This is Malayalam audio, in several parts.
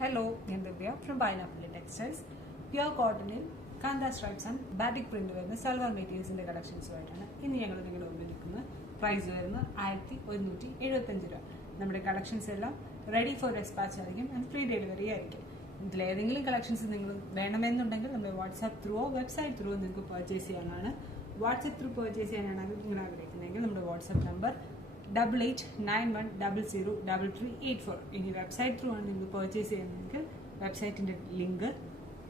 Hello, I'm Divya from Pineapple Textiles. Pure cotton in Kanda stripes and batik print വരുന്ന സൽവാർ മെറ്റീരിയൽസിന്റെ കളക്ഷൻസുമായിട്ടാണ് ഇന്ന് ഞങ്ങൾ നിങ്ങളുടെ മുമ്പിൽ നിൽക്കുന്നത്. പ്രൈസ് വരുന്നത് 1175 രൂപ. നമ്മുടെ കളക്ഷൻസ് എല്ലാം റെഡി ഫോർ ഡെസ്പാച്ച് ആയിരിക്കും ആൻഡ് ഫ്രീ ഡെലിവറി ആയിരിക്കും. ഇതിലേതെങ്കിലും കളക്ഷൻസ് നിങ്ങൾ വേണമെന്നുണ്ടെങ്കിൽ നമ്മുടെ വാട്സാപ്പ് ത്രൂവോ വെബ്സൈറ്റ് ത്രൂവോ നിങ്ങൾക്ക് പർച്ചേസ് ചെയ്യാനാണ്. വാട്സാപ്പ് ത്രൂ പർച്ചേസ് ചെയ്യാനാണ് നിങ്ങൾ ആഗ്രഹിക്കുന്നതെങ്കിൽ നമ്മുടെ വാട്സാപ്പ് നമ്പർ 8891003384. ഇനി വെബ്സൈറ്റ് ത്രൂ ആണ് നിങ്ങൾ പർച്ചേസ് ചെയ്യുന്നതെങ്കിൽ വെബ്സൈറ്റിന്റെ ലിങ്ക്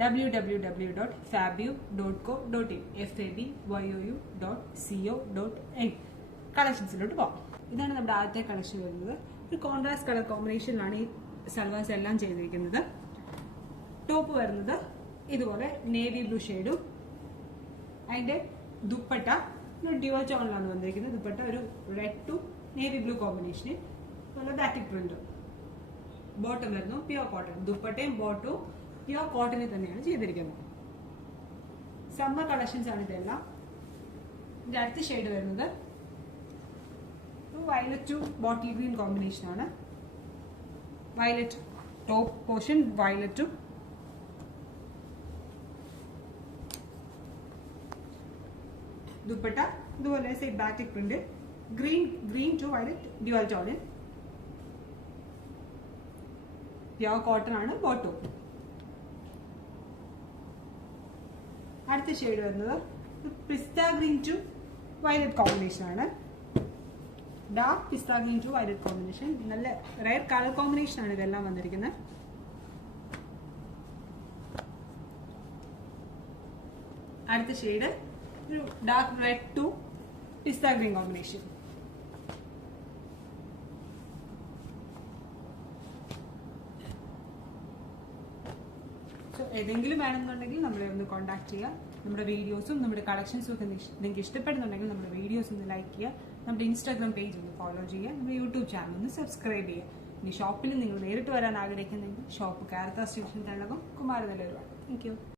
www.fabio.co.in fabyo.co.in. കളക്ഷൻസിലോട്ട് പോകാം. ഇതാണ് നമ്മുടെ ആദ്യത്തെ കളക്ഷൻ വരുന്നത്. ഒരു കോൺട്രാസ്റ്റ് കളർ കോമ്പിനേഷനിലാണ് ഈ സൽവാസ് എല്ലാം ചെയ്തിരിക്കുന്നത്. ടോപ്പ് വരുന്നത് ഇതുപോലെ നേവി ബ്ലൂ ഷെയ്ഡും അതിന്റെ ദുപ്പട്ട ഡ്യുവൽ ടോണിലാണ് വന്നിരിക്കുന്നത്. ദുപ്പട്ട ഒരു റെഡ് ടു നേവി ബ്ലൂ കോമ്പിനേഷന് നല്ല ബാറ്റിക് പ്രിന്റ്. ബോട്ടം വരുന്നു പ്യുവർ കോട്ടൺ. ദുപ്പട്ടയും ബോട്ടും പ്യുവർ കോട്ടണിൽ തന്നെയാണ് ചെയ്തിരിക്കുന്നത്. സമ്മർ കളക്ഷൻസ് ആണ് ഇതെല്ലാം. ഇതിന്റെ അടുത്ത ഷെയ്ഡ് വരുന്നത് violet to bottle green combination ആണ്. വയലറ്റ് ടോപ്പ് പോർഷൻ വയലറ്റും ദുപ്പട്ട ഇതുപോലെ batik print green to violet dual ടോണിൽ. പ്യുവർ കോട്ടൺ ആണ് ബോട്ടം. അടുത്ത ഷെയ്ഡ് വരുന്നത് pista green to violet combination ആണ്. Dark pista green to violet combination. നല്ല റയർ കളർ കോമ്പിനേഷൻ ആണ് ഇതെല്ലാം വന്നിരിക്കുന്നത്. അടുത്ത ഷെയ്ഡ് ഒരു dark red to pista green combination. ഏതെങ്കിലും വേണമെന്നുണ്ടെങ്കിൽ നമ്മളെ ഒന്ന് കോൺടാക്ട് ചെയ്യുക. നമ്മുടെ വീഡിയോസും നമ്മുടെ കളക്ഷൻസും ഒക്കെ നിങ്ങൾക്ക് ഇഷ്ടപ്പെടുന്നുണ്ടെങ്കിൽ നമ്മുടെ വീഡിയോസ് ഒന്ന് ലൈക്ക് ചെയ്യുക. നമ്മുടെ ഇൻസ്റ്റാഗ്രാം പേജ് ഒന്ന് ഫോളോ ചെയ്യുക. നമ്മുടെ യൂട്യൂബ് ചാനൽ ഒന്ന് സബ്സ്ക്രൈബ് ചെയ്യുക. ഇനി ഷോപ്പിൽ നിങ്ങൾ നേരിട്ട് വരാൻ ആഗ്രഹിക്കുന്നെങ്കിൽ ഷോപ്പ് കാരത്ത സ്റ്റേഷൻ തള്ളകം കുമാരനെല്ലൂരാണ്. Thank U.